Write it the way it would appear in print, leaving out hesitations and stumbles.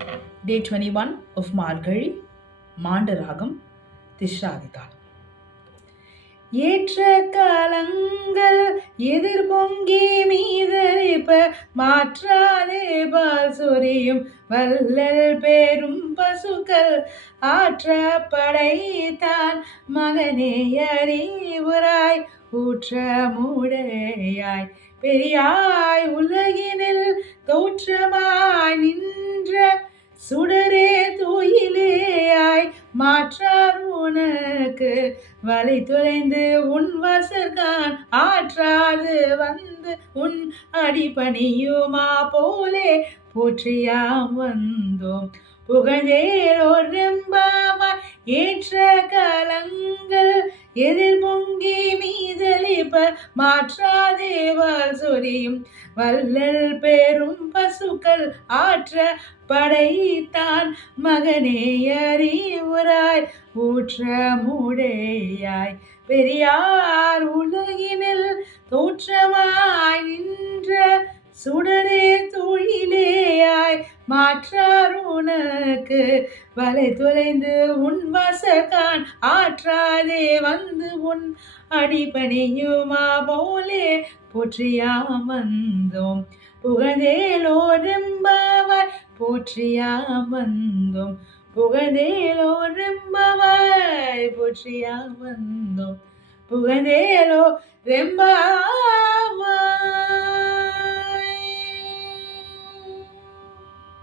Day 21 of Margari, Mandaragam, Tishradital. ஏற்ற காலங்கள் எதிர்பொங்கி மீதரிப்ப மாற்றாதே பால் சொரியும் வல்லல் பேரும் பசுக்கள் ஆற்ற படைத்தான் மகனே அறிவுராய் ஊற்ற மூடையாய் பெரியாய் உலகினில் தோற்றமாய் நின்ற சுடரே தூயிலேயாய் மாற்றார் உனக்கு வலை தொலைந்து உன் வசர்கான் ஆற்றாது வந்து உன் அடிபணியுமா போலே போற்றியாம் வந்தோம் புகழேரோர் ரெம்பாவாய் ஏற்ற கலங்கள் எதிர் பொங்கி மீதளிப்ப மாற்றாதேவால் சொரியும் வல்லல் பேரும் பசுக்கள் ஆற்ற படைத்தான் மகனே அறிவுராய் ஊற்ற மூடையாய் பெரியார் உலகினில் தோற்றமாய் நின்ற சுடரே தொழிலேயாய் மாற்றார் உனக்கு வலை தொலைந்து உன் வசகான் ஆற்றாதே வந்து உன் அடிபணியுமா போலே போற்றியாம் வந்தோம் புகழேலோரெம்பாவாய் போற்றியாம் வந்தோம் புகழேலோரெம்பாவாய் போற்றியாம் வந்தோம் புகழேலோ ரெம்பாவாய்